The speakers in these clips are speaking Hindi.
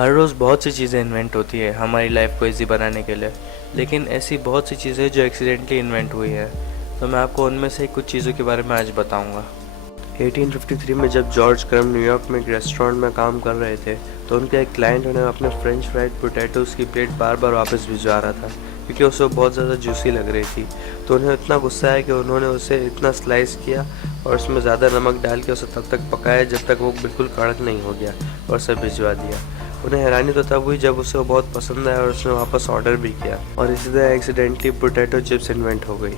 हर रोज़ बहुत सी चीज़ें इन्वेंट होती है हमारी लाइफ को इजी बनाने के लिए, लेकिन ऐसी बहुत सी चीज़ें जो एक्सीडेंटली इन्वेंट हुई है। तो मैं आपको उनमें से कुछ चीज़ों के बारे में आज बताऊंगा। 1853 में जब जॉर्ज क्रम न्यूयॉर्क में एक रेस्टोरेंट में काम कर रहे थे, तो उनका एक क्लाइंट उन्हें अपने फ्रेंच फ्राइड पोटैटोज़ की प्लेट बार बार वापस भिजवा रहा था, क्योंकि उसे बहुत ज़्यादा जूसी लग रही थी। तो उन्हें इतना गुस्सा आया कि उन्होंने उसे इतना स्लाइस किया और उसमें ज़्यादा नमक डाल के उसे तब तक पकाया जब तक वो बिल्कुल कड़क नहीं हो गया, और उसे भिजवा दिया। उन्हें हैरानी तो तब हुई जब उसे वो बहुत पसंद आया और उसने वापस ऑर्डर भी किया, और इसी तरह एक्सीडेंटली पोटैटो चिप्स इन्वेंट हो गई।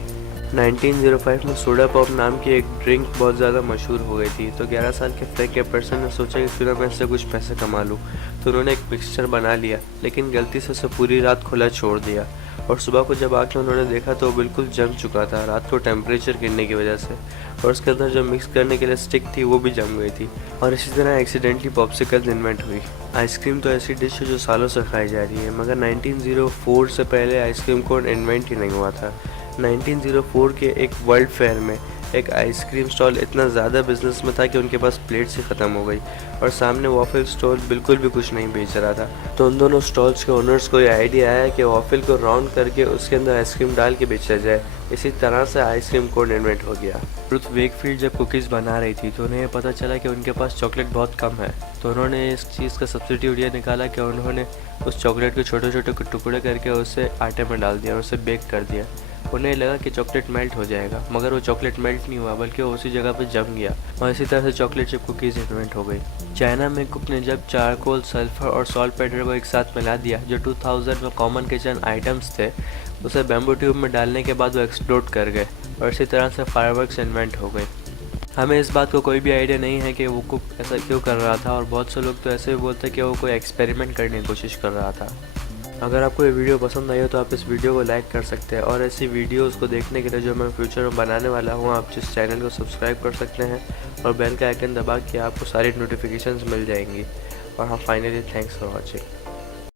1905 में सोडा पॉप नाम की एक ड्रिंक बहुत ज़्यादा मशहूर हो गई थी। तो 11 साल के फ्रैंक एपर्सन ने सोचा कि क्यों ना मैं इससे कुछ पैसे कमा लूँ। तो उन्होंने एक मिक्सचर बना लिया, लेकिन गलती से उसे पूरी रात खुला छोड़ दिया, और सुबह को जब आके उन्होंने देखा तो वो बिल्कुल जम चुका था रात को टेम्परेचर गिरने की वजह से, और उसके अंदर जो मिक्स करने के लिए स्टिक थी वो भी जम गई थी। और इसी तरह एक्सीडेंटली पॉप्सिकल इन्वेंट हुई। आइसक्रीम तो ऐसी डिश है जो सालों से खाई जा रही है, मगर 1904 से पहले आइसक्रीम कोन इन्वेंट ही नहीं हुआ था। 1904 के एक वर्ल्ड फेयर में एक आइसक्रीम स्टॉल इतना ज़्यादा बिजनेस में था कि उनके पास प्लेट्स ही ख़त्म हो गई, और सामने वॉफल स्टॉल बिल्कुल भी कुछ नहीं बेच रहा था। तो उन दोनों स्टॉल्स के ओनर्स को ये आइडिया आया कि वॉफल को राउंड करके उसके अंदर आइसक्रीम डाल के बेचा जाए। इसी तरह से आइसक्रीम कोन इन्वेंट हो गया। रुथ वेकफील्ड जब कुकीज़ बना रही थी तो उन्हें पता चला कि उनके पास चॉकलेट बहुत कम है। तो उन्होंने इस चीज़ का सब्स्टिट्यूट ये निकाला कि उन्होंने उस चॉकलेट को छोटे छोटे टुकड़े करके उसे आटे में डाल दिया और उसे बेक कर दिया। उन्हें लगा कि चॉकलेट मेल्ट हो जाएगा, मगर वो चॉकलेट मेल्ट नहीं हुआ, बल्कि वो उसी जगह पर जम गया, और इसी तरह से चॉकलेट चिप कुकीज़ इन्वेंट हो गई। चाइना में कुक ने जब चारकोल, सल्फर और सॉल्ट पाउडर को एक साथ मिला दिया, जो 2000 में कॉमन किचन आइटम्स थे, उसे बैम्बू ट्यूब में डालने के बाद वो एक्सप्लोड कर गए, और इसी तरह से फायरवर्क्स इन्वेंट हो गए। हमें इस बात को कोई भी आइडिया नहीं है कि वो कुक ऐसा क्यों कर रहा था, और बहुत से लोग तो ऐसे भी बोलते हैं कि वो कोई एक्सपेरिमेंट करने की कोशिश कर रहा था। अगर आपको ये वीडियो पसंद आई हो तो आप इस वीडियो को लाइक कर सकते हैं, और ऐसी वीडियोस को देखने के लिए जो मैं फ्यूचर में बनाने वाला हूँ, आप जिस चैनल को सब्सक्राइब कर सकते हैं और बेल का आइकन दबा के आपको सारी नोटिफिकेशंस मिल जाएंगी। और हाँ, फाइनली थैंक्स फॉर वॉचिंग।